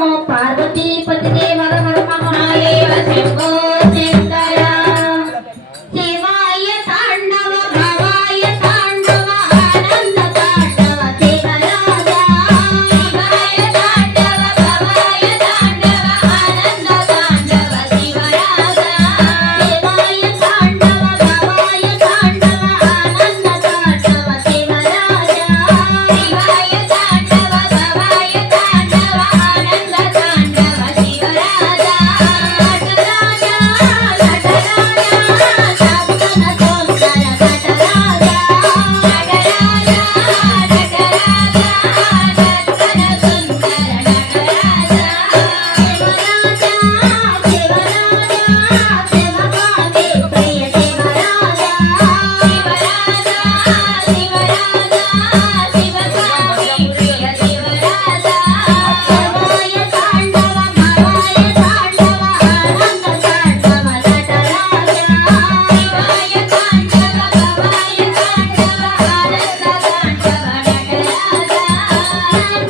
नमो पार्वती पतिते हर हर महादेव शंभो शंकर शिवाय तांडव भवाय तांडव आनंद तांडव देव राजा शिवाय तांडव भवाय तांडव आनंद तांडव शिव राजा शिवाय तांडव भवाय तांडव आनंद तांडव शिव राजा शिवाय तांडव भवाय तांडव आनंद तांडव शिव राजा नटराजा सपन सुंदर नटराजा नटराजा सपन सुंदर नटराजा शिवराजा शिवकामे प्रिय शिवराजा शिवराजा शिवकामे प्रिय शिवराजा शिवाय तांडव भवाय तांडव आनंद तांडव नटराजा शिवाय तांडव भवाय तांडव आनंद तांडव नटराजा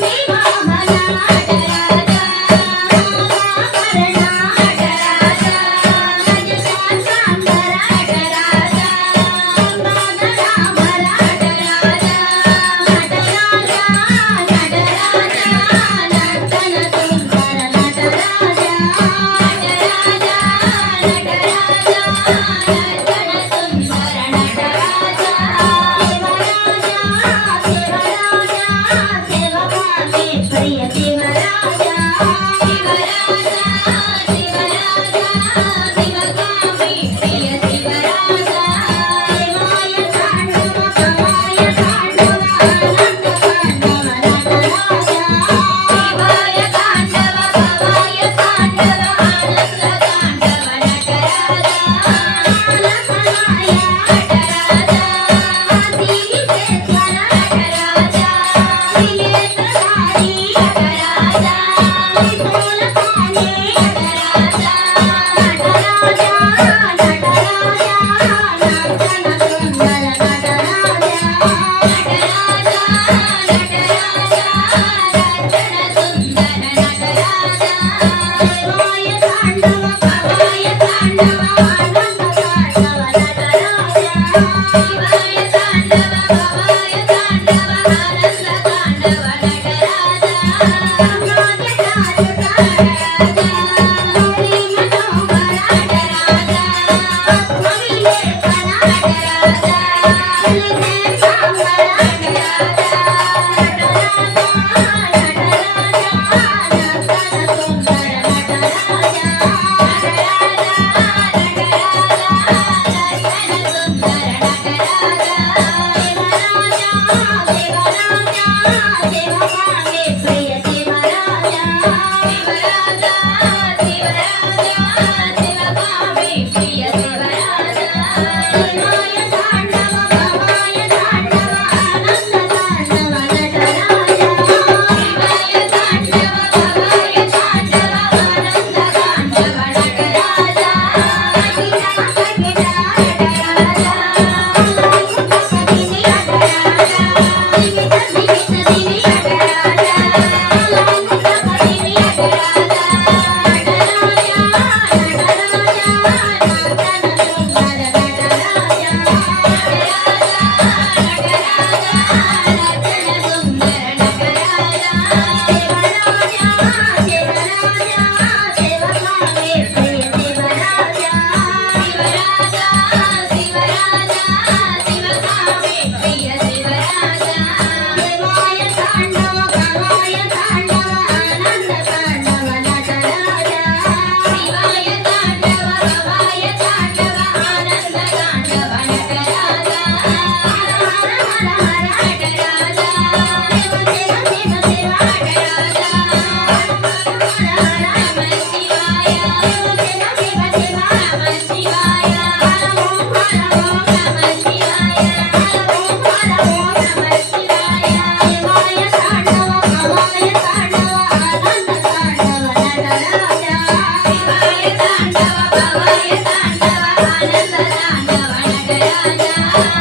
शिवा भला नटराजा करणा नटराजा नजशान सांबर नटराजा बादला भला नटराजा नटराजा नर्तन सुंदर नटराजा नटराजा नर्तन सुंदर नटराजा शिवराजा शिवकामे प्रिय शिवराजा शिवराजा शिवकामे प्रिय शिवराजा शिवाय तांडव भवाय तांडव आनंद तांडव नटराजा शिवाय तांडव भवाय तांडव आनंद तांडव नटराजा लखनाया नटराजा दिलीचे स्वर नटराजा दिलेतधारी नटराजा त्रिशूल पाणी नटराजा नटराजा नर्तन सुंदर नटराजा नटराजा नर्तन सुंदर नटराजा शिवाय तांडव भवाय तांडव आनंद तांडव नटराजा शिवाय तांडव भवाय तांडव आनंद तांडव नटराजा माझे राज नटराजा गौरी मनोहर नटराजा आत्मविवेक नटराजा लिखे सांबर नटराजा नटराजा नर्तन सुंदर नटराजा शिवकामे प्रिय शिवराजा शिवराजा शिवकामे प्रिय शिवराजा शिवाय तांडव भवाय तांडव आनंद तांडव नटराजा शिवाय तांडव भवाय तांडव आनंद तांडव नटराजा अखिला अखिला नटराजा दिनी नटराजा दिनी दिनी नटराजा दिनी नटराजा नटराजा नर्तन सुंदर नटराजा नटराजा सुंदर नटराजा शिवराजा शिवकामे प्रिय शिवराजा शिवराजा शिवकामे प्रिय शिवराजा शिवाय तांडव भवाय तांडव आनंद तांडव नटराजा शिवाय तांडव भवाय तांडव आनंद तांडव नटराजा हर हर नटराजा शिव शिव शिव शिव नटराजा हर हर नमः शिवाय शिव शिव शिव शिव नमः शिवाय हर ओम नमः शिवाय हर ओम नमः शिवाय शिवाय तांडव भवाय तांडव आनंद तांडव नटराजा शिवाय तांडव भवाय तांडव आनंद तांडव नटराजा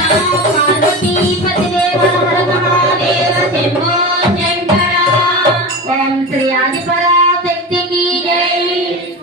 नमो पार्वती पतिते हर हर महादेव शंभो शंकर ओम श्री आदिपर